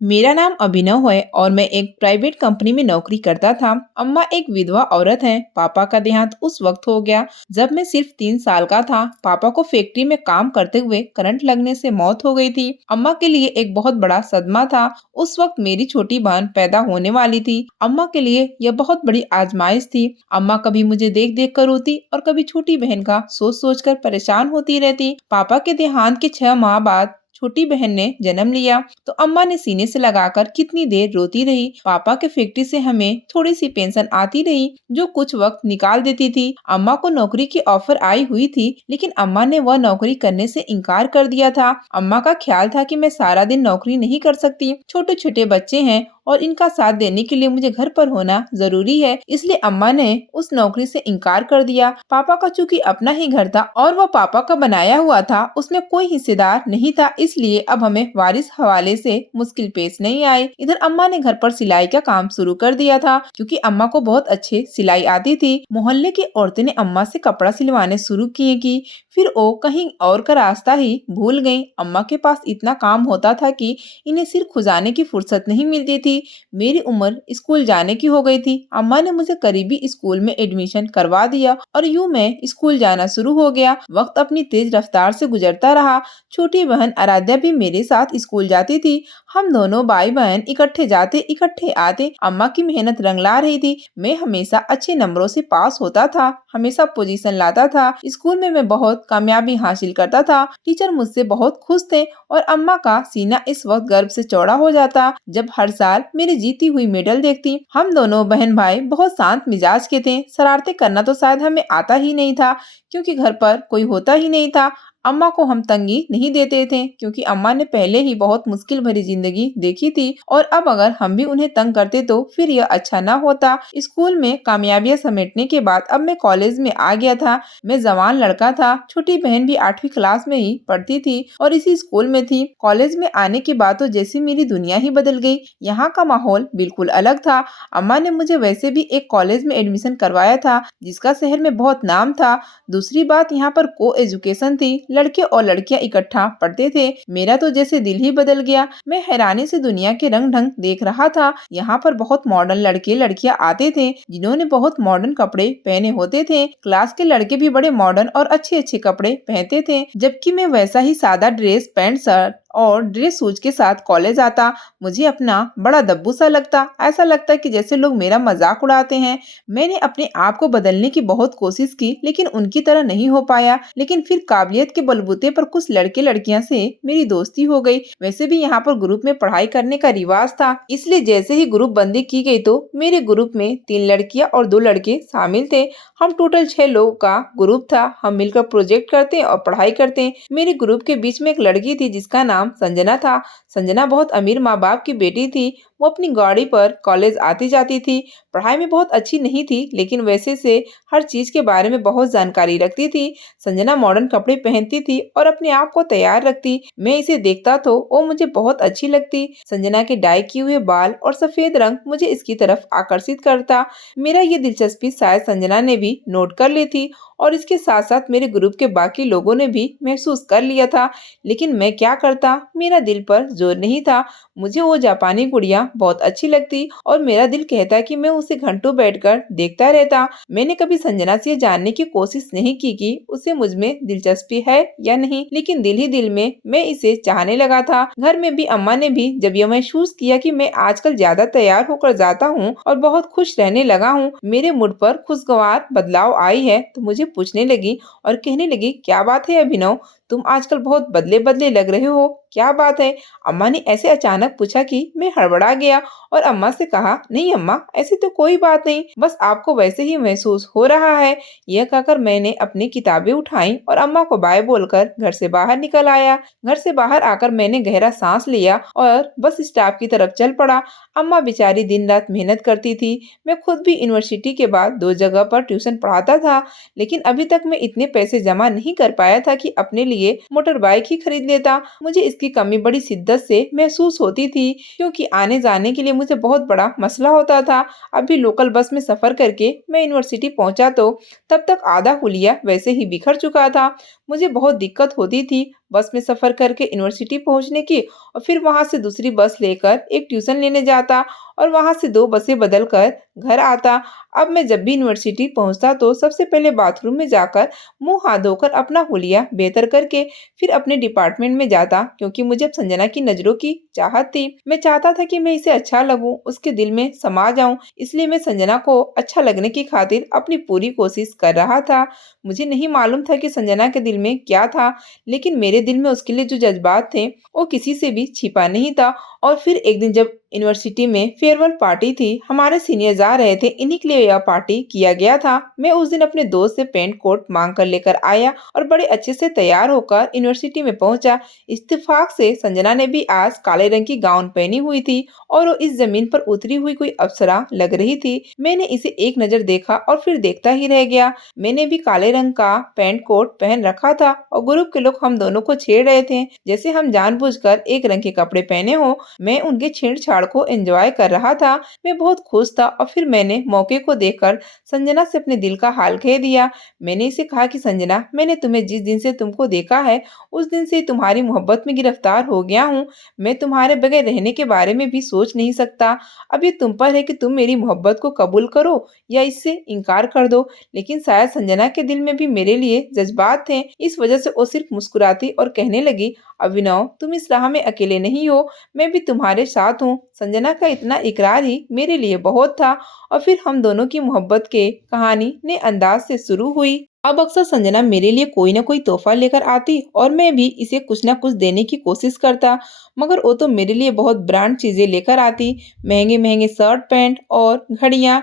मेरा नाम अभिनव है और मैं एक प्राइवेट कंपनी में नौकरी करता था। अम्मा एक विधवा औरत हैं। पापा का देहांत उस वक्त हो गया जब मैं सिर्फ 3 साल का था। पापा को फैक्ट्री में काम करते हुए करंट लगने से मौत हो गई थी। अम्मा के लिए एक बहुत बड़ा सदमा था। उस वक्त मेरी छोटी बहन पैदा होने वाली थी। अम्मा के लिए यह बहुत बड़ी आजमाइश थी। अम्मा कभी मुझे देख देख कर रोती और कभी छोटी बहन का सोच सोच कर परेशान होती रहती। पापा के देहांत के 6 माह बाद छोटी बहन ने जन्म लिया तो अम्मा ने सीने से लगाकर कितनी देर रोती रही। पापा के फैक्ट्री से हमें थोड़ी सी पेंशन आती रही जो कुछ वक्त निकाल देती थी। अम्मा को नौकरी की ऑफर आई हुई थी लेकिन अम्मा ने वह नौकरी करने से इनकार कर दिया था। अम्मा का ख्याल था कि मैं सारा दिन नौकरी नहीं कर सकती, छोटे छोटे बच्चे हैं और इनका साथ देने के लिए मुझे घर पर होना जरूरी है, इसलिए अम्मा ने उस नौकरी से इनकार कर दिया। पापा का चूंकि अपना ही घर था और वह पापा का बनाया हुआ था, उसमें कोई हिस्सेदार नहीं था, इसलिए अब हमें वारिस हवाले से मुश्किल पेश नहीं आई। इधर अम्मा ने घर पर सिलाई का काम शुरू कर दिया था क्योंकि अम्मा को बहुत अच्छे सिलाई आती थी। मोहल्ले की औरतें ने अम्मा से कपड़ा सिलवाने शुरू किए की फिर वो कहीं और का रास्ता ही भूल गईं। अम्मा के पास इतना काम होता था कि इन्हें सिर खुजाने की फुर्सत नहीं मिलती थी। मेरी उम्र स्कूल जाने की हो गई थी। अम्मा ने मुझे करीबी स्कूल में एडमिशन करवा दिया और यूं मैं स्कूल जाना शुरू हो गया। वक्त अपनी तेज रफ्तार से गुजरता रहा। छोटी बहन आराध्या भी मेरे साथ स्कूल जाती थी। हम दोनों भाई बहन इकट्ठे जाते इकट्ठे आते। अम्मा की मेहनत रंग ला रही थी। मैं हमेशा अच्छे नंबरों से पास होता था, हमेशा पोजीशन लाता था। स्कूल में मैं बहुत कामयाबी हासिल करता था। टीचर मुझसे बहुत खुश थे और अम्मा का सीना इस वक्त गर्व से चौड़ा हो जाता जब हर साल मेरी जीती हुई मेडल देखती। हम दोनों बहन भाई बहुत शांत मिजाज के थे। शरारतें करना तो शायद हमें आता ही नहीं था क्योंकि घर पर कोई होता ही नहीं था। अम्मा को हम तंगी नहीं देते थे क्योंकि अम्मा ने पहले ही बहुत मुश्किल भरी जिंदगी देखी थी और अब अगर हम भी उन्हें तंग करते तो फिर यह अच्छा ना होता। स्कूल में कामयाबियां समेटने के बाद अब मैं कॉलेज में आ गया था। मैं जवान लड़का था। छोटी बहन भी 8वीं क्लास में ही पढ़ती थी और इसी स्कूल में थी। कॉलेज में आने के बाद तो जैसे मेरी दुनिया ही बदल गई। यहाँ का माहौल बिल्कुल अलग था। अम्मा ने मुझे वैसे भी एक कॉलेज में एडमिशन करवाया था जिसका शहर में बहुत नाम था। दूसरी बात, यहाँ पर को एजुकेशन थी, लड़के और लड़कियां इकट्ठा पढ़ते थे। मेरा तो जैसे दिल ही बदल गया। मैं हैरानी से दुनिया के रंग ढंग देख रहा था। यहाँ पर बहुत मॉडर्न लड़के लड़कियां आते थे जिन्होंने बहुत मॉडर्न कपड़े पहने होते थे। क्लास के लड़के भी बड़े मॉडर्न और अच्छे अच्छे कपड़े पहनते थे जबकि मैं वैसा ही सादा ड्रेस, पैंट, शर्ट और ड्रेस सूज के साथ कॉलेज आता। मुझे अपना बड़ा दब्बू सा लगता। ऐसा लगता कि जैसे लोग मेरा मजाक उड़ाते हैं। मैंने अपने आप को बदलने की बहुत कोशिश की लेकिन उनकी तरह नहीं हो पाया। लेकिन फिर काबिलियत के बलबूते पर कुछ लड़के लड़कियां से मेरी दोस्ती हो गई। वैसे भी यहाँ पर ग्रुप में पढ़ाई करने का रिवाज था, इसलिए जैसे ही ग्रुप बंदी की गई तो मेरे ग्रुप में 3 लड़कियां और 2 लड़के शामिल थे। हम टोटल 6 लोगों का ग्रुप था। हम मिलकर प्रोजेक्ट करते और पढ़ाई करते। मेरे ग्रुप के बीच में एक लड़की थी जिसका नाम संजना था। संजना बहुत अमीर माँ बाप की बेटी थी। वो अपनी गाड़ी पर कॉलेज आती जाती थी। पढ़ाई में बहुत अच्छी नहीं थी लेकिन वैसे से हर चीज के बारे में बहुत जानकारी रखती थी। संजना मॉडर्न कपड़े पहनती थी और अपने आप को तैयार रखती। मैं इसे देखता तो वो मुझे बहुत अच्छी लगती। संजना के डाई किए हुए बाल और सफेद रंग मुझे इसकी तरफ आकर्षित करता। मेरा ये दिलचस्पी शायद संजना ने भी नोट कर ली थी और इसके साथ साथ मेरे ग्रुप के बाकी लोगों ने भी महसूस कर लिया था। लेकिन मैं क्या करता, मेरा दिल पर जोर नहीं था। मुझे वो जापानी गुड़िया बहुत अच्छी लगती और मेरा दिल कहता कि मैं उसे घंटों बैठकर देखता रहता। मैंने कभी संजना से जानने की कोशिश नहीं की कि उसे मुझ में दिलचस्पी है या नहीं, लेकिन दिल ही दिल में मैं इसे चाहने लगा था। घर में भी अम्मा ने भी जब यह महसूस किया कि मैं आजकल ज्यादा तैयार होकर जाता हूँ और बहुत खुश रहने लगा हूँ, मेरे मूड पर खुशगवार बदलाव आई है, तो मुझे पूछने लगी और कहने लगी, क्या बात है अभिनव, तुम आजकल बहुत बदले बदले लग रहे हो, क्या बात है? अम्मा ने ऐसे अचानक पूछा कि मैं हड़बड़ा गया और अम्मा से कहा, नहीं अम्मा, ऐसी तो कोई बात नहीं, बस आपको वैसे ही महसूस हो रहा है। यह कहकर मैंने अपनी किताबें उठाई और अम्मा को बाय बोलकर घर से बाहर निकल आया। घर से बाहर आकर मैंने गहरा सांस लिया और बस स्टॉप की तरफ चल पड़ा। अम्मा बेचारी दिन रात मेहनत करती थी। मैं खुद भी यूनिवर्सिटी के बाद 2 जगह पर ट्यूशन पढ़ाता था, लेकिन अभी तक मैं इतने पैसे जमा नहीं कर पाया था कि अपने लिए मोटर बाइक ही खरीद लेता। मुझे इसकी कमी बड़ी शिद्दत से महसूस होती थी क्योंकि आने जाने के लिए मुझे बहुत बड़ा मसला होता था। अभी लोकल बस में सफर करके मैं यूनिवर्सिटी पहुंचा तो तब तक आधा हुलिया वैसे ही बिखर चुका था। मुझे बहुत दिक्कत होती थी। बस में सफ़र करके यूनिवर्सिटी पहुँचने की और फिर वहाँ से दूसरी बस लेकर एक ट्यूशन लेने जाता और वहाँ से 2 बसें बदल कर घर आता। अब मैं जब भी यूनिवर्सिटी पहुँचता तो सबसे पहले बाथरूम में जाकर मुँह हाथ धोकर अपना हुलिया बेहतर करके फिर अपने डिपार्टमेंट में जाता, क्योंकि मुझे अब संजना की नज़रों की चाहत थी। मैं चाहता था कि मैं इसे अच्छा लगूं, उसके दिल में समा जाऊं, इसलिए मैं संजना को अच्छा लगने की खातिर अपनी पूरी कोशिश कर रहा था। मुझे नहीं मालूम था कि संजना के दिल में क्या था, लेकिन मेरे दिल में उसके लिए जो जज़्बात थे, वो किसी से भी छिपा नहीं था। और फिर एक दिन जब यूनिवर्सिटी में फेयरवेल पार्टी थी, हमारे सीनियर्स आ रहे थे, इन्हीं के लिए यह पार्टी किया गया था। मैं उस दिन अपने दोस्त से पैंट कोट मांग कर लेकर आया और बड़े अच्छे से तैयार होकर यूनिवर्सिटी में पहुंचा। इत्तेफाक से संजना ने भी आज काले रंग की गाउन पहनी हुई थी और वो इस जमीन पर उतरी हुई कोई अप्सरा लग रही थी। मैंने इसे एक नजर देखा और फिर देखता ही रह गया। मैंने भी काले रंग का पैंट कोट पहन रखा था और ग्रुप के लोग हम दोनों को छेड़ रहे थे, जैसे हम जानबूझकर एक रंग के कपड़े पहने हो। मैं उनके छेड़छाड़ को एंजॉय कर रहा था। मैं बहुत खुश था और फिर मैंने मौके को देखकर संजना से अपने दिल का हाल कह दिया। मैंने इसे कहा कि संजना, मैंने तुम्हें जिस दिन से तुमको देखा है उस दिन से तुम्हारी मोहब्बत में गिरफ्तार हो गया हूँ। मैं तुम्हारे बगैर रहने के बारे में भी सोच नहीं सकता। अब ये तुम पर है कि तुम मेरी मोहब्बत को कबूल करो या इससे इनकार कर दो। लेकिन शायद संजना के दिल में भी मेरे लिए जज्बात थे, इस वजह से वो सिर्फ मुस्कुराती और कहने लगी, अभिनव, तुम इस राह में अकेले नहीं हो, मैं भी तुम्हारे साथ हूँ। संजना का इतना इकरार ही मेरे लिए बहुत था और फिर हम दोनों की मोहब्बत के कहानी नए अंदाज से शुरू हुई। अब अक्सर संजना मेरे लिए कोई ना कोई तोहफा लेकर आती और मैं भी इसे कुछ ना कुछ देने की कोशिश करता, मगर वो तो मेरे लिए बहुत ब्रांड चीजें लेकर आती, महंगे महंगे शर्ट पैंट और घड़ियां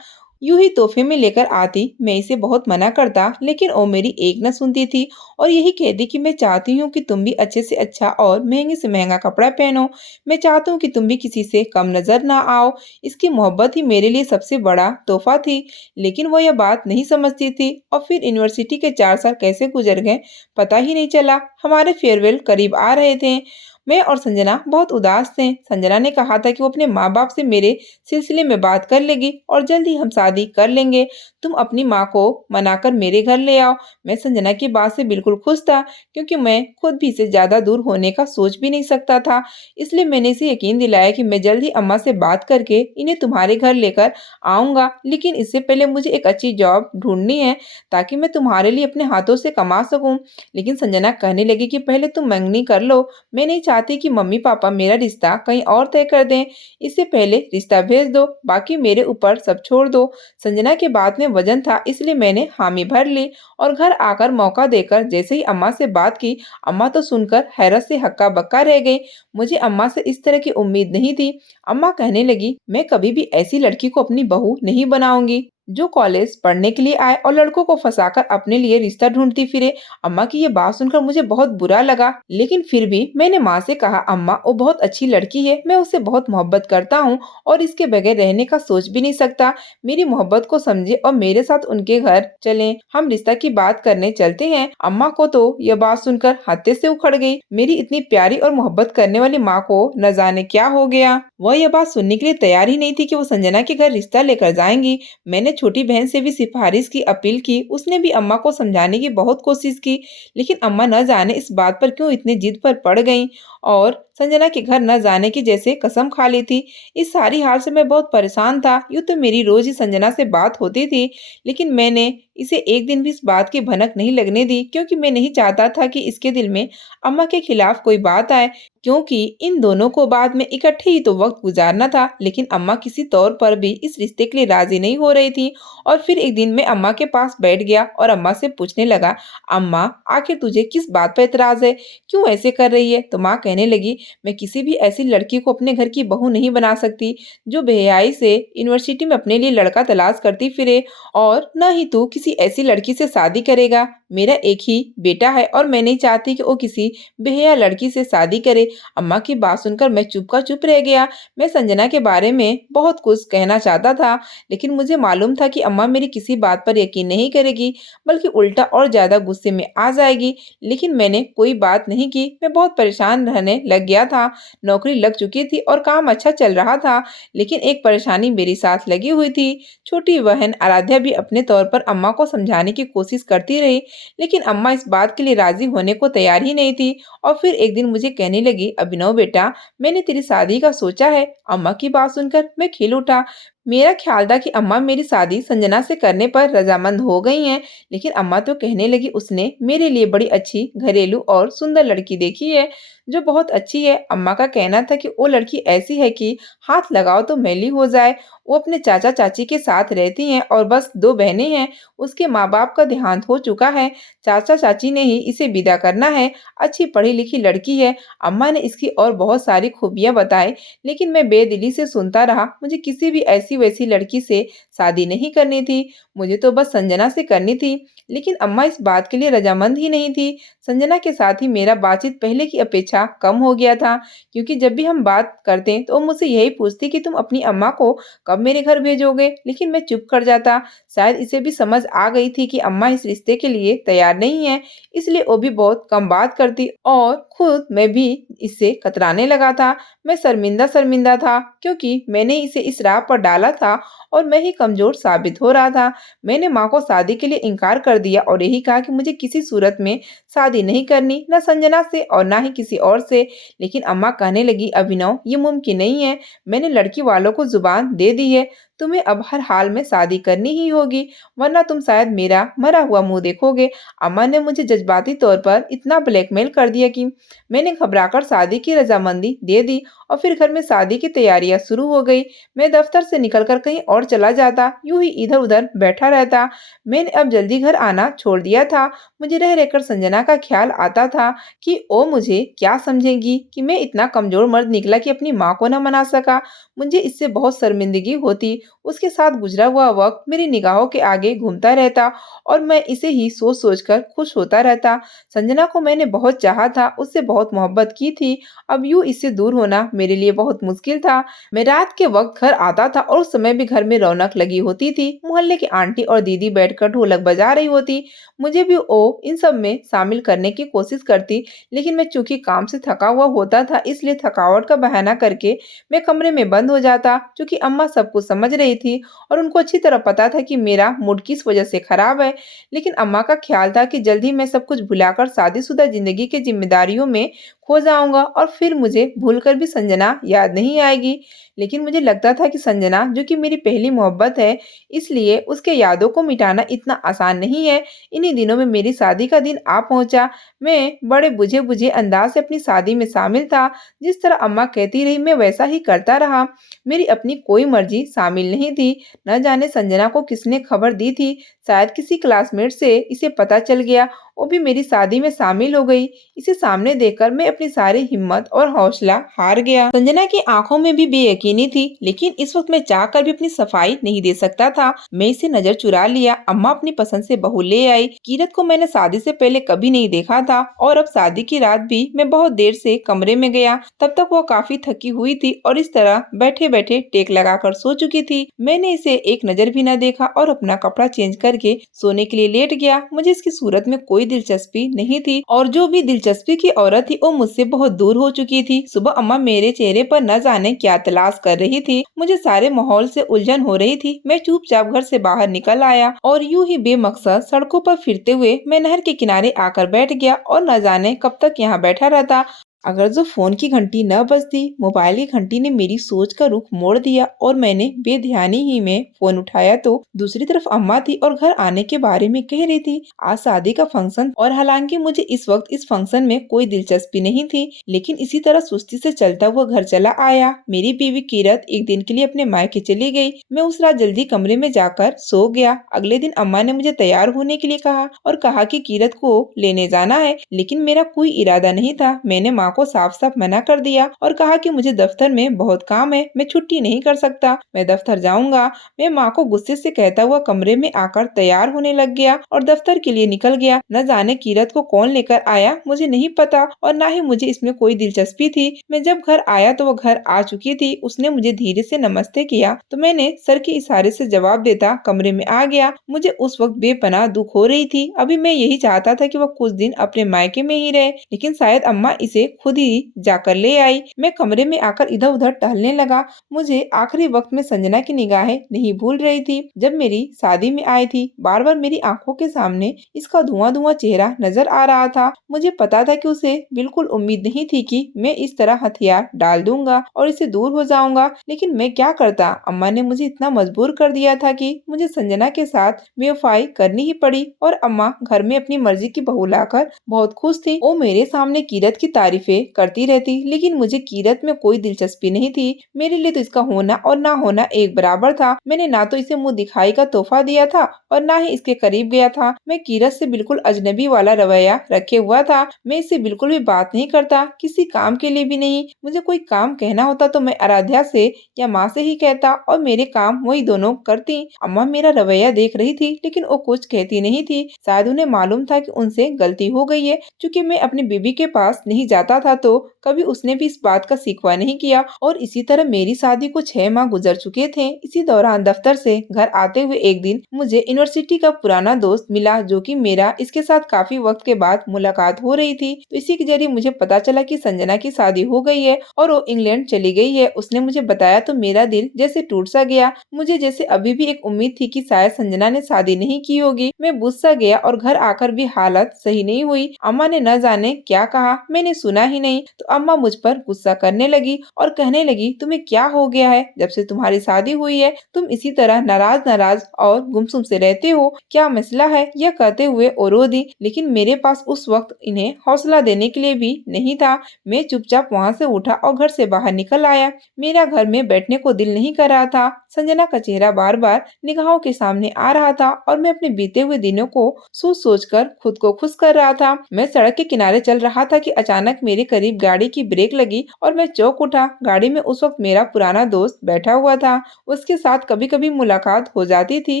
यूं ही तोहफे में लेकर आती। मैं इसे बहुत मना करता, लेकिन वो मेरी एक न सुनती थी और यही कहती कि मैं चाहती हूँ कि तुम भी अच्छे से अच्छा और महंगे से महंगा कपड़ा पहनो। मैं चाहता हूँ कि तुम भी किसी से कम नजर ना आओ। इसकी मोहब्बत ही मेरे लिए सबसे बड़ा तोहफा थी। लेकिन वो यह बात नहीं समझती थी और फिर यूनिवर्सिटी के 4 साल कैसे गुजर गए पता ही नहीं चला। हमारे फेयरवेल करीब आ रहे थे। मैं और संजना बहुत उदास थे। संजना ने कहा था कि वो अपने माँ बाप से मेरे सिलसिले में बात कर लेगी और जल्द ही हम शादी कर लेंगे। तुम अपनी माँ को मनाकर मेरे घर ले आओ। मैं संजना की बात से बिल्कुल खुश था, क्योंकि मैं खुद भी इसे ज्यादा दूर होने का सोच भी नहीं सकता था। इसलिए मैंने इसे यकीन दिलाया कि मैं जल्द ही अम्मा से बात करके इन्हें तुम्हारे घर लेकर आऊंगा। लेकिन इससे पहले मुझे एक अच्छी जॉब ढूंढनी है, ताकि मैं तुम्हारे लिए अपने हाथों से कमा सकूं। लेकिन संजना कहने लगी कि पहले तुम मंगनी कर लो। मैं नहीं चाहती कि मम्मी पापा मेरा रिश्ता कहीं और तय कर दें। इससे पहले रिश्ता भेज दो, बाकी मेरे ऊपर सब छोड़ दो। संजना के बात में वजन था, इसलिए मैंने हामी भर ली और घर आकर मौका देकर जैसे ही अम्मा से बात की, अम्मा तो सुनकर हैरत से हक्का बक्का रह गई। मुझे अम्मा से इस तरह की उम्मीद नहीं थी। अम्मा कहने लगी, मैं कभी भी ऐसी लड़की को अपनी बहू नहीं बनाऊंगी जो कॉलेज पढ़ने के लिए आए और लड़कों को फंसाकर अपने लिए रिश्ता ढूंढती फिरे। अम्मा की ये बात सुनकर मुझे बहुत बुरा लगा, लेकिन फिर भी मैंने माँ से कहा, अम्मा, वो बहुत अच्छी लड़की है, मैं उससे बहुत मोहब्बत करता हूँ और इसके बगैर रहने का सोच भी नहीं सकता। मेरी मोहब्बत को समझे और मेरे साथ उनके घर चलें, हम रिश्ता की बात करने चलते हैं। अम्मा को तो यह बात सुनकर हत्थे से उखड़ गई। मेरी इतनी प्यारी और मोहब्बत करने वाली माँ को न जाने क्या हो गया। वह यह बात सुनने के लिए तैयार ही नहीं थी कि वो संजना के घर रिश्ता लेकर जाएंगी। मैंने छोटी बहन से भी सिफारिश की अपील की, उसने भी अम्मा को समझाने की बहुत कोशिश की, लेकिन अम्मा न जाने इस बात पर क्यों इतनी जिद पर पड़ गईं और संजना के घर न जाने की जैसे कसम खा ली थी। इस सारी हाल से मैं बहुत परेशान था। यूँ तो मेरी रोज ही संजना से बात होती थी, लेकिन मैंने इसे एक दिन भी इस बात की भनक नहीं लगने दी, क्योंकि मैं नहीं चाहता था कि इसके दिल में अम्मा के खिलाफ कोई बात आए, क्योंकि इन दोनों को बाद में इकट्ठे ही तो वक्त गुजारना था। लेकिन अम्मा किसी तौर पर भी इस रिश्ते के लिए राजी नहीं हो रही थी। और फिर एक दिन मैं अम्मा के पास बैठ गया और अम्मा से पूछने लगा, अम्मा, आखिर तुझे किस बात पर इतराज है, क्यों ऐसे कर रही है? तो माँ कहने लगी, मैं किसी भी ऐसी लड़की को अपने घर की बहू नहीं बना सकती जो बेहयाई से यूनिवर्सिटी में अपने लिए लड़का तलाश करती फिरे, और न ही तू किसी ऐसी लड़की से शादी करेगा। मेरा एक ही बेटा है और मैं नहीं चाहती कि वो किसी बेहया लड़की से शादी करे। अम्मा की बात सुनकर मैं चुप का चुप रह गया। मैं संजना के बारे में बहुत कुछ कहना चाहता था, लेकिन मुझे मालूम मालूम था कि अम्मा मेरी किसी बात पर यकीन नहीं करेगी, बल्कि उल्टा और ज़्यादा गुस्से में आ जाएगी। लेकिन मैंने कोई बात नहीं की। मैं बहुत परेशान रहने लग गया था। नौकरी लग चुकी थी और काम अच्छा चल रहा था, लेकिन एक परेशानी मेरे साथ लगी हुई थी। छोटी बहन आराध्या भी अपने तौर पर अम्मा को समझाने की कोशिश करती रही, लेकिन अम्मा इस बात के लिए राज़ी होने को तैयार ही नहीं थी। और फिर एक दिन मुझे कहने लगी, "अभिनव बेटा, मैंने तेरी शादी का सोचा है।" अम्मा की बात सुनकर मैं खिल उठा। मेरा ख्याल था कि अम्मा मेरी शादी संजना से करने पर रज़ामंद हो गई हैं, लेकिन अम्मा तो कहने लगी उसने मेरे लिए बड़ी अच्छी, घरेलू और सुंदर लड़की देखी है, जो बहुत अच्छी है। अम्मा का कहना था कि वो लड़की ऐसी है कि हाथ लगाओ तो मैली हो जाए। वो अपने चाचा-चाची के साथ रहती हैं और बस 2 बहनें हैं। उसके माँ-बाप का देहांत हो चुका है। चाचा-चाची ने ही इसे विदा करना है। अच्छी पढ़ी-लिखी लड़की है। अम्मा ने इसकी और बहुत सारी खूबियाँ बताई, लेकिन मैं बेदिली से सुनता रहा। मुझे किसी भी ऐसी-वैसी लड़की से शादी नहीं करनी थी। मुझे तो बस संजना से करनी थी। लेकिन अम्मा इस बात के लिए रज़ामंद ही नहीं थी। संजना के साथ ही मेरा बातचीत पहले की अपेक्षा कम हो गया था, क्योंकि जब भी हम बात करते तो वो मुझसे यही पूछती कि तुम अपनी अम्मा को कब मेरे घर भेजोगे? लेकिन मैं चुप कर जाता। शायद इसे भी समझ आ गई थी कि अम्मा इस रिश्ते के लिए तैयार नहीं है, इसलिए वो भी बहुत कम बात करती और खुद मैं भी इससे कतराने लगा था। मैं शर्मिंदा-शर्मिंदा था, क्योंकि मैंने इसे इस राह पर डाला था और मैं ही कमज़ोर साबित हो रहा था। मैंने माँ को शादी के लिए इनकार कर दिया और यही कहा कि मुझे किसी सूरत में शादी नहीं करनी, ना संजना से और ना ही किसी और से। लेकिन अम्मा कहने लगी, "अभिनव, ये मुमकिन नहीं है। मैंने लड़की वालों को ज़ुबान दे दी है। तुम्हें अब हर हाल में शादी करनी ही होगी, वरना तुम शायद मेरा मरा हुआ मुँह देखोगे।" अम्मा ने मुझे जज़्बाती तौर पर इतना ब्लैकमेल कर दिया कि मैंने घबराकर शादी की रज़ामंदी दे दी और फिर घर में शादी की तैयारियां शुरू हो गई। मैं दफ्तर से निकलकर कहीं और चला जाता, यूं ही इधर-उधर बैठा रहता। मैंने अब जल्दी घर आना छोड़ दिया था। मुझे रह रहकर संजना का ख्याल आता था कि वो मुझे क्या समझेगी कि मैं इतना कमज़ोर मर्द निकला कि अपनी माँ को न मना सका। मुझे इससे बहुत शर्मिंदगी होती। उसके साथ गुज़रा हुआ वक़्त मेरी निगाहों के आगे घूमता रहता और मैं इसे ही सोच-सोच कर खुश होता रहता। संजना को मैंने बहुत चाहा था, उससे बहुत मोहब्बत की थी। अब यूँ इससे दूर होना मेरे लिए बहुत मुश्किल था। मैं रात के वक़्त घर आता था और उस समय भी घर में रौनक लगी होती थी। मोहल्ले की आंटी और दीदी बैठकर ढोलक बजा रही होती। मुझे भी वो इन सब में शामिल करने की कोशिश करती, लेकिन मैं चूँकि काम से थका हुआ होता था, इसलिए थकावट का बहाना करके मैं कमरे में बंद हो जाता। चूँकि अम्मा सब कुछ समझ रही थी और उनको अच्छी तरह पता था कि मेरा मूड किस वजह से खराब है। लेकिन अम्मा का ख्याल था कि जल्द ही मैं सब कुछ भुलाकर शादीशुदा ज़िंदगी की ज़िम्मेदारियों में खो जाऊँगा और फिर मुझे भूलकर भी संजना याद नहीं आएगी। लेकिन मुझे लगता था कि संजना, जो कि मेरी पहली मोहब्बत है, इसलिए उसके यादों को मिटाना इतना आसान नहीं है। इन्हीं दिनों में मेरी शादी का दिन आ पहुँचा। मैं बड़े बुझे-बुझे अंदाज से अपनी शादी में शामिल था। जिस तरह अम्मा कहती रही, मैं वैसा ही करता रहा। मेरी अपनी कोई मर्ज़ी शामिल नहीं थी। न जाने संजना को किसने खबर दी थी। शायद किसी क्लासमेट से इसे पता चल गया। वो भी मेरी शादी में शामिल हो गई। इसे सामने देखकर मैं अपनी सारी हिम्मत और हौसला हार गया। संजना की आंखों में भी बेयकीनी थी, लेकिन इस वक्त मैं चाहकर भी अपनी सफाई नहीं दे सकता था। मैं इसे नजर चुरा लिया। अम्मा अपनी पसंद से बहू ले आई। कीरत को मैंने शादी से पहले कभी नहीं देखा था और अब शादी की रात भी मैं बहुत देर से कमरे में गया। तब तक वो काफी थकी हुई थी और इस तरह बैठे बैठे टेक लगाकर सो चुकी थी। मैंने इसे एक नजर भी न देखा और अपना कपड़ा चेंज करके सोने के लिए लेट गया। मुझे इसकी सूरत में कोई दिलचस्पी नहीं थी और जो भी दिलचस्पी की औरत थी वो मुझसे बहुत दूर हो चुकी थी। सुबह अम्मा मेरे चेहरे पर न जाने क्या तलाश कर रही थी। मुझे सारे माहौल से उलझन हो रही थी। मैं चुपचाप घर से बाहर निकल आया और यूं ही बेमकसद सड़कों पर फिरते हुए मैं नहर के किनारे आकर बैठ गया और न जाने कब तक यहाँ बैठा रहता। अगर जो फोन की घंटी न बजती, मोबाइल की घंटी ने मेरी सोच का रुख मोड़ दिया और मैंने बेध्यानी ही में फोन उठाया तो दूसरी तरफ अम्मा थी और घर आने के बारे में कह रही थी। आज शादी का फंक्शन और हालांकि मुझे इस वक्त इस फंक्शन में कोई दिलचस्पी नहीं थी, लेकिन इसी तरह सुस्ती से चलता हुआ घर चला आया। मेरी बीवी कीरत एक दिन के लिए अपने मायके चली गई। मैं उस रात जल्दी कमरे में जाकर सो गया। अगले दिन अम्मा ने मुझे तैयार होने के लिए कहा और कहा कि कीरत को लेने जाना है, लेकिन मेरा कोई इरादा नहीं था। मैंने माँ को साफ साफ मना कर दिया और कहा कि मुझे दफ्तर में बहुत काम है, मैं छुट्टी नहीं कर सकता, मैं दफ्तर जाऊंगा। मैं माँ को गुस्से से कहता हुआ कमरे में आकर तैयार होने लग गया और दफ्तर के लिए निकल गया। न जाने किरत को कौन लेकर आया मुझे नहीं पता और ना ही मुझे इसमें कोई दिलचस्पी थी। मैं जब घर आया तो वो घर आ चुकी थी। उसने मुझे धीरे से नमस्ते किया तो मैंने सर के इशारे से जवाब देता कमरे में आ गया। मुझे उस वक्त बेपनाह दुख हो रही थी। अभी मैं यही चाहता था कि वो कुछ दिन अपने मायके में ही रहे, लेकिन शायद अम्मा इसे खुद ही जाकर ले आई। मैं कमरे में आकर इधर उधर टहलने लगा। मुझे आखिरी वक्त में संजना की निगाहें नहीं भूल रही थी जब मेरी शादी में आई थी। बार बार मेरी आंखों के सामने इसका धुआं धुआं चेहरा नजर आ रहा था। मुझे पता था कि उसे बिल्कुल उम्मीद नहीं थी कि मैं इस तरह हथियार डाल दूंगा और इससे दूर हो जाऊंगा, लेकिन मैं क्या करता। अम्मा ने मुझे इतना मजबूर कर दिया था कि मुझे संजना के साथ बेवफाई करनी ही पड़ी और अम्मा घर में अपनी मर्जी की बहू लाकर बहुत खुश थी। वो मेरे सामने किरत की तारीफें करती रहती, लेकिन मुझे किरत में कोई दिलचस्पी नहीं थी। मेरे लिए तो इसका होना और ना होना एक बराबर था। मैंने ना तो इसे मुंह दिखाई का तोहफा दिया था और ना ही इसके करीब गया था। मैं किरत से बिल्कुल अजनबी वाला रवैया रखे हुआ था। मैं इससे बिल्कुल भी बात नहीं करता, किसी काम के लिए भी नहीं। मुझे कोई काम कहना होता तो मैं आराध्या से या माँ से ही कहता और मेरे काम वही दोनों करती। अम्मा मेरा रवैया देख रही थी, लेकिन वो कुछ कहती नहीं थी। शायद उन्हें मालूम था कि उनसे गलती हो गई है। क्योंकि मैं अपनी बीबी के पास नहीं जाता था तो कभी उसने भी इस बात का शिकवा नहीं किया। और इसी तरह मेरी शादी को 6 माह गुजर चुके थे। इसी दौरान दफ्तर से घर आते हुए एक दिन मुझे यूनिवर्सिटी का पुराना दोस्त मिला, जो कि मेरा इसके साथ काफी वक्त के बाद मुलाकात हो रही थी। तो इसी के जरिए मुझे पता चला कि संजना की शादी हो गई है और वो इंग्लैंड चली गई है। उसने मुझे बताया तो मेरा दिल जैसे टूट सा गया। मुझे जैसे अभी भी एक उम्मीद थी कि शायद संजना ने शादी नहीं की होगी। मैं बुझ सा गया और घर आकर भी हालत सही नहीं हुई। अम्मा ने न जाने क्या कहा, मैंने सुना ही नहीं। तो अम्मा मुझ पर गुस्सा करने लगी और कहने लगी तुम्हें क्या हो गया है, जब से तुम्हारी शादी हुई है तुम इसी तरह नाराज नाराज और गुमसुम से रहते हो, क्या मसला है। यह कहते हुए वो रो दी, लेकिन मेरे पास उस वक्त इन्हें हौसला देने के लिए भी नहीं था। मैं चुपचाप वहाँ से उठा और घर से बाहर निकल आया। मेरा घर में बैठने को दिल नहीं कर रहा था। संजना का चेहरा बार बार निगाहों के सामने आ रहा था और मैं अपने बीते हुए दिनों को सोच सोच कर खुद को खुश कर रहा था। मैं सड़क के किनारे चल रहा था कि अचानक मेरे करीब गाड़ी की ब्रेक लगी और मैं चौंक उठा। गाड़ी में उस वक्त मेरा पुराना दोस्त बैठा हुआ था। उसके साथ कभी कभी मुलाकात हो जाती थी।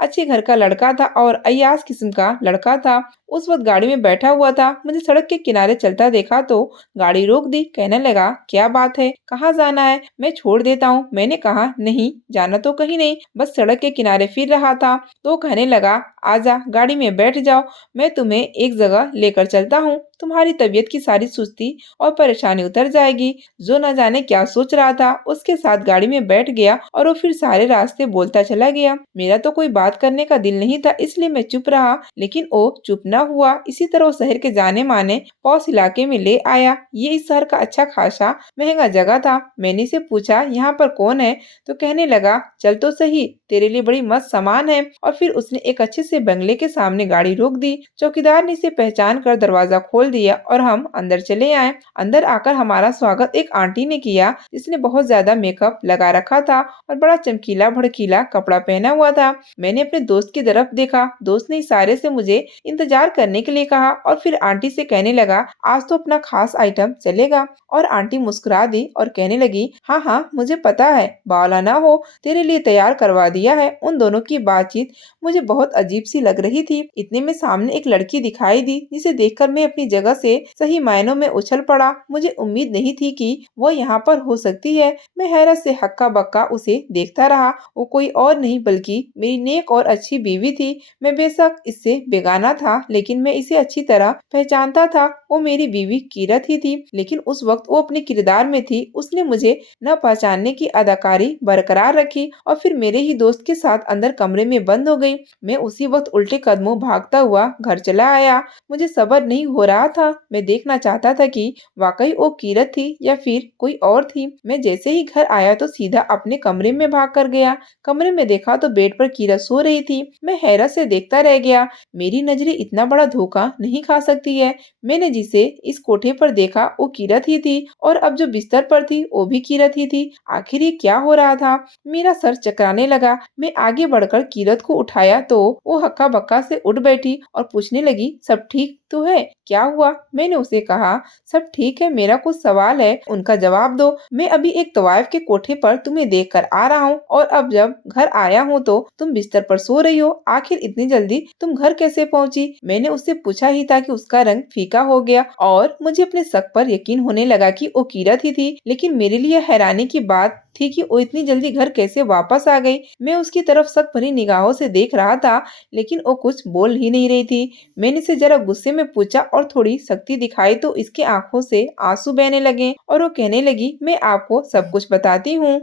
अच्छे घर का लड़का था और अय्याज किस्म का लड़का था। उस वक्त गाड़ी में बैठा हुआ था। मुझे सड़क के किनारे चलता देखा तो गाड़ी रोक दी। कहने लगा क्या बात है, कहाँ जाना है, मैं छोड़ देता हूँ। मैंने कहा नहीं, जाना तो कहीं नहीं, बस सड़क के किनारे फिर रहा था। तो कहने लगा आजा गाड़ी में बैठ जाओ, मैं तुम्हें एक जगह लेकर चलता हूँ, तुम्हारी तबीयत की सारी सुस्ती और परेशानी उतर जाएगी। जो न जाने क्या सोच रहा था, उसके साथ गाड़ी में बैठ गया और वो फिर सारे रास्ते बोलता चला गया। मेरा तो कोई बात करने का दिल नहीं था, इसलिए मैं चुप रहा, लेकिन वो चुप न हुआ। इसी तरह वो शहर के जाने माने पौष इलाके में ले आया। ये इस शहर का अच्छा खासा महंगा जगह था। मैंने इसे पूछा यहाँ पर कौन है, तो कहने लगा चल तो सही, तेरे लिए बड़ी मस्त सामान है। और फिर उसने एक अच्छे से बंगले के सामने गाड़ी रोक दी। चौकीदार ने इसे पहचान कर दरवाजा खोल दिया और हम अंदर चले आए। अंदर आकर हमारा स्वागत एक आंटी ने किया, जिसने बहुत ज्यादा मेकअप लगा रखा था और बड़ा चमकीला भड़कीला कपड़ा पहना हुआ था। मैंने अपने दोस्त की तरफ देखा। दोस्त ने इशारे से मुझे इंतजार करने के लिए कहा और फिर आंटी से कहने लगा आज तो अपना खास आइटम चलेगा। और आंटी मुस्कुरा दी और कहने लगी हाँ हाँ मुझे पता है, बावला ना हो, तेरे लिए तैयार करवा दिया है। उन दोनों की बातचीत मुझे बहुत अजीब सी लग रही थी। इतने में सामने एक लड़की दिखाई दी, जिसे देखकर मैं अपनी जगह से सही मायनों में उछल पड़ा। मुझे उम्मीद नहीं थी कि वो यहाँ पर हो सकती है। मैं हैरत से हक्का बक्का उसे देखता रहा। वो कोई और नहीं बल्कि मेरी नेक और अच्छी बीवी थी। मैं बेशक इससे बेगाना था, लेकिन मैं इसे अच्छी तरह पहचानता था। वो मेरी बीवी किरत ही थी, लेकिन उस वक्त वो अपने किरदार में थी। उसने मुझे न पहचानने की अदाकारी बरकरार रखी और फिर मेरे ही दोस्त के साथ अंदर कमरे में बंद हो गई। मैं उसी वक्त उल्टे कदमों भागता हुआ घर चला आया। मुझे सब्र नहीं हो रहा था। मैं देखना चाहता था कि वाकई वो किरत थी या फिर कोई और थी। मैं जैसे ही घर आया तो सीधा अपने कमरे में भाग कर गया। कमरे में देखा तो बेड पर किरत सो रही थी। मैं हैरत से देखता रह गया। मेरी नजरें इतना बड़ा धोखा नहीं खा सकती है। मैंने जिसे इस कोठे पर देखा वो किरत ही थी और अब जो बिस्तर पर थी वो भी किरत ही थी। आखिर ये क्या हो रहा था। मेरा सर चकराने लगा। मैं आगे बढ़कर किरत को उठाया तो वो हक्का बक्का से उठ बैठी और पूछने लगी सब ठीक तो है, क्या हुआ? मैंने उसे कहा, सब ठीक है, मेरा कुछ सवाल है, उनका जवाब दो। मैं अभी एक तवाइफ के कोठे पर तुम्हें देख कर आ रहा हूँ और अब जब घर आया हूँ तो तुम बिस्तर पर सो रही हो। आखिर इतनी जल्दी तुम घर कैसे पहुंची? मैंने उससे पूछा ही था कि उसका रंग फीका हो गया और मुझे अपने शक पर यकीन होने लगा कि वो कीरत ही थी। लेकिन मेरे लिए हैरानी की बात थी कि वो इतनी जल्दी घर कैसे वापस आ गई। मैं उसकी तरफ शक भरी निगाहों से देख रहा था, लेकिन वो कुछ बोल ही नहीं रही थी। मैंने इसे जरा गुस्से में पूछा और थोड़ी सख्ती दिखाई तो इसकी आंखों से आंसू बहने लगे और वो कहने लगी, मैं आपको सब कुछ बताती हूँ।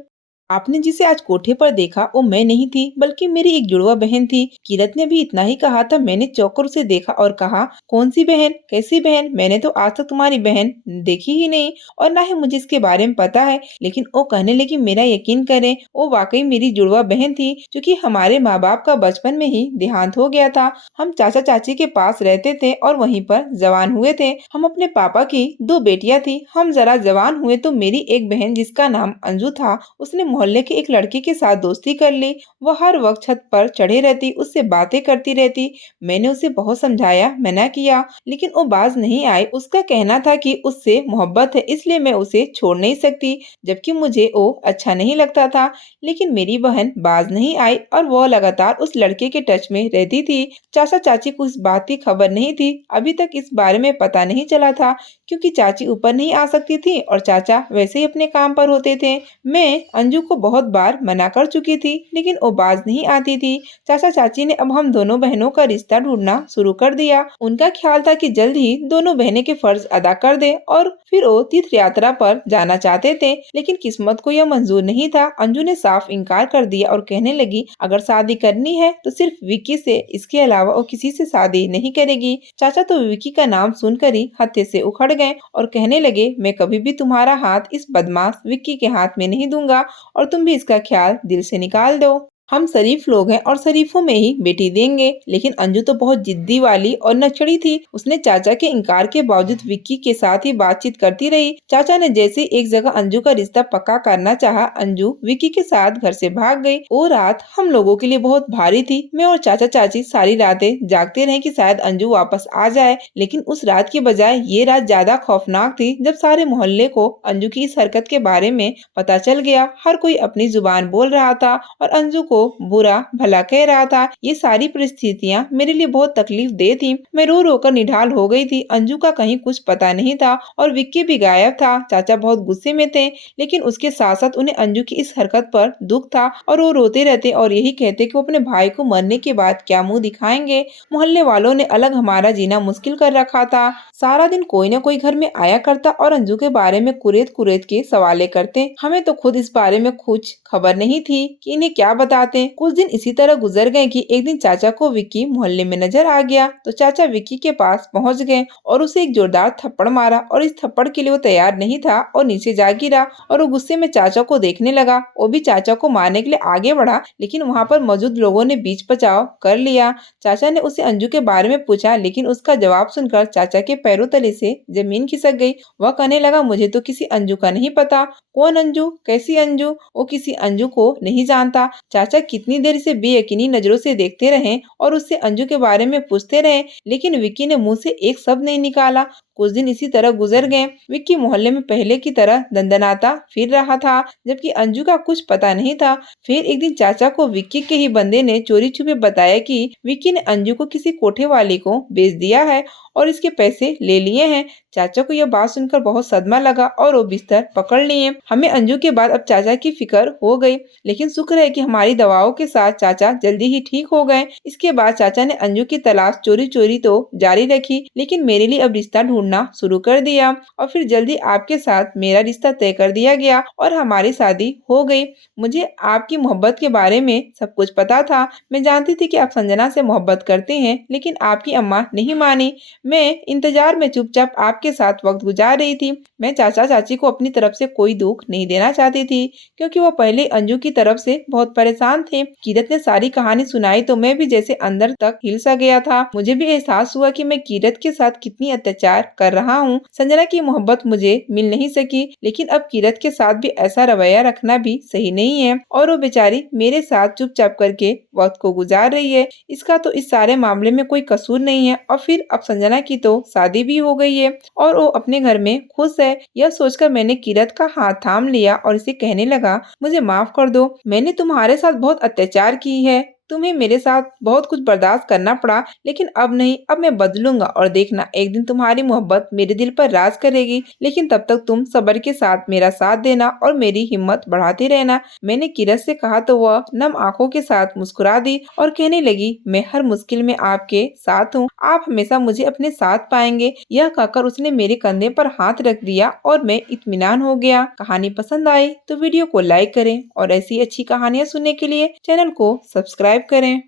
आपने जिसे आज कोठे पर देखा वो मैं नहीं थी, बल्कि मेरी एक जुड़वा बहन थी। किरत ने भी इतना ही कहा था। मैंने चौंक कर उसे देखा और कहा, कौन सी बहन? कैसी बहन? मैंने तो आज तक तुम्हारी बहन देखी ही नहीं और ना ही मुझे इसके बारे में पता है। लेकिन वो कहने लगी, मेरा यकीन करें, वो वाकई मेरी जुड़वा बहन थी, क्योंकि हमारे माँ बाप का बचपन में ही देहांत हो गया था। हम चाचा चाची के पास रहते थे और वहीं पर जवान हुए थे। हम अपने पापा की दो बेटियां थी। हम जरा जवान हुए तो मेरी एक बहन जिसका नाम अंजू था, उसने मोहल्ले के एक लड़के के साथ दोस्ती कर ली। वह हर वक्त छत पर चढ़े रहती, उससे बातें करती रहती। मैंने उसे बहुत समझाया, मना किया, लेकिन वो बाज नहीं आई। उसका कहना था कि उससे मोहब्बत है, इसलिए मैं उसे छोड़ नहीं सकती, जबकि मुझे वो अच्छा नहीं लगता था। लेकिन मेरी बहन बाज नहीं आई और वह लगातार उस लड़के के टच में रहती थी। चाचा चाची को इस बात की खबर नहीं थी। अभी तक इस बारे में पता नहीं चला था, क्योंकि चाची ऊपर नहीं आ सकती थी और चाचा वैसे ही अपने काम पर होते थे। मैं अंजू को बहुत बार मना कर चुकी थी, लेकिन वो बाज नहीं आती थी। चाचा चाची ने अब हम दोनों बहनों का रिश्ता ढूंढना शुरू कर दिया। उनका ख्याल था कि जल्द ही दोनों बहनें के फर्ज अदा कर दे और फिर वो तीर्थ यात्रा पर जाना चाहते थे। लेकिन किस्मत को यह मंजूर नहीं था। अंजू ने साफ इनकार कर दिया और कहने लगी, अगर शादी करनी है तो सिर्फ विक्की से, इसके अलावा वो किसी से शादी नहीं करेगी। चाचा तो विक्की का नाम सुनकर ही हत्थे से उखड़ गए और कहने लगे, मैं कभी भी तुम्हारा हाथ इस बदमाश विक्की के हाथ में नहीं दूंगा और तुम भी इसका ख्याल दिल से निकाल दो। हम शरीफ लोग हैं और शरीफों में ही बेटी देंगे। लेकिन अंजू तो बहुत जिद्दी वाली और नचड़ी थी। उसने चाचा के इनकार के बावजूद विक्की के साथ ही बातचीत करती रही। चाचा ने जैसे एक जगह अंजू का रिश्ता पक्का करना चाहा, अंजू विक्की के साथ घर से भाग गई। वो रात हम लोगों के लिए बहुत भारी थी। मैं और चाचा चाची सारी रातें जागते रहे कि शायद अंजू वापस आ जाए। लेकिन उस रात की बजाय ये रात ज्यादा खौफनाक थी, जब सारे मोहल्ले को अंजू की इस हरकत के बारे में पता चल गया। हर कोई अपनी जुबान बोल रहा था और अंजू को बुरा भला कह रहा था। ये सारी परिस्थितियां मेरे लिए बहुत तकलीफ दे थी। मैं रो रो कर निढाल हो गई थी। अंजू का कहीं कुछ पता नहीं था और विक्की भी गायब था। चाचा बहुत गुस्से में थे, लेकिन उसके साथ साथ उन्हें अंजू की इस हरकत पर दुख था और वो रोते रहते और यही कहते कि वो अपने भाई को मरने के बाद क्या मुंह दिखाएंगे। मोहल्ले वालों ने अलग हमारा जीना मुश्किल कर रखा था। सारा दिन कोई न कोई घर में आया करता और अंजू के बारे में कुरेद कुरेद के सवाले करते। हमें तो खुद इस बारे में कुछ खबर नहीं थी कि इन्हें क्या बताते। कुछ दिन इसी तरह गुजर गए कि एक दिन चाचा को विक्की मोहल्ले में नजर आ गया तो चाचा विक्की के पास पहुंच गए और उसे एक जोरदार थप्पड़ मारा और इस थप्पड़ के लिए वो तैयार नहीं था और नीचे जा गिरा और वो गुस्से में चाचा को देखने लगा। वो भी चाचा को मारने के लिए आगे बढ़ा, लेकिन वहां पर मौजूद लोगों ने बीच बचाव कर लिया। चाचा ने उसे अंजू के बारे में पूछा, लेकिन उसका जवाब सुनकर चाचा के पैरों तले से जमीन खिसक गई। वह कहने लगा, मुझे तो किसी अंजू का नहीं पता। कौन अंजू? कैसी अंजू? वो किसी अंजू को नहीं जानता। चाचा कितनी देर से बेयकीनी नजरों से देखते रहे और उससे अंजू के बारे में पूछते रहे, लेकिन विक्की ने मुंह से एक शब्द नहीं निकाला। कुछ दिन इसी तरह गुजर गए। विक्की मोहल्ले में पहले की तरह दंदनाता फिर रहा था, जबकि अंजू का कुछ पता नहीं था। फिर एक दिन चाचा को विक्की के ही बंदे ने चोरी छुपे बताया कि विक्की ने अंजू को किसी कोठे वाले को बेच दिया है और इसके पैसे ले लिए हैं। चाचा को यह बात सुनकर बहुत सदमा लगा और वो बिस्तर पकड़ लिए। हमें अंजू के बाद अब चाचा की फिक्र हो गई, लेकिन शुक्र है कि हमारी दवाओं के साथ चाचा जल्दी ही ठीक हो गए। इसके बाद चाचा ने अंजू की तलाश चोरी चोरी तो जारी रखी, लेकिन मेरे लिए अब रिश्ता ढूंढना शुरू कर दिया और फिर जल्दी आपके साथ मेरा रिश्ता तय कर दिया गया और हमारी शादी हो गई। मुझे आपकी मोहब्बत के बारे में सब कुछ पता था। मैं जानती थी कि आप संजना से मोहब्बत करते हैं, लेकिन आपकी अम्मा नहीं मानी। मैं इंतजार में चुपचाप आपके साथ वक्त गुजार रही थी। मैं चाचा चाची को अपनी तरफ से कोई दुख नहीं देना चाहती थी, क्योंकि वो पहले अंजू की तरफ से बहुत परेशान थे। कीरत ने सारी कहानी सुनाई तो मैं भी जैसे अंदर तक हिल सा गया था। मुझे भी एहसास हुआ कि मैं कीरत के साथ कितनी अत्याचार कर रहा हूँ। संजना की मोहब्बत मुझे मिल नहीं सकी, लेकिन अब किरत के साथ भी ऐसा रवैया रखना भी सही नहीं है और वो बेचारी मेरे साथ चुपचाप करके वक्त को गुजार रही है। इसका तो इस सारे मामले में कोई कसूर नहीं है और फिर अब संजना की तो शादी भी हो गई है और वो अपने घर में खुश है। यह सोचकर मैंने किरत का हाथ थाम लिया और इसे कहने लगा, मुझे माफ कर दो, मैंने तुम्हारे साथ बहुत अत्याचार की है, तुम्हें मेरे साथ बहुत कुछ बर्दाश्त करना पड़ा, लेकिन अब नहीं, अब मैं बदलूंगा और देखना एक दिन तुम्हारी मोहब्बत मेरे दिल पर राज करेगी। लेकिन तब तक तुम सब्र के साथ मेरा साथ देना और मेरी हिम्मत बढ़ाते रहना। मैंने किरत से कहा तो वह नम आंखों के साथ मुस्कुरा दी और कहने लगी, मैं हर मुश्किल में आपके साथ हूँ, आप हमेशा मुझे अपने साथ पाएंगे। यह कहकर उसने मेरे कंधे पर हाथ रख दिया और मैं इत्मीनान हो गया। कहानी पसंद आई तो वीडियो को लाइक करें और ऐसी अच्छी कहानियाँ सुनने के लिए चैनल को सब्सक्राइब करें।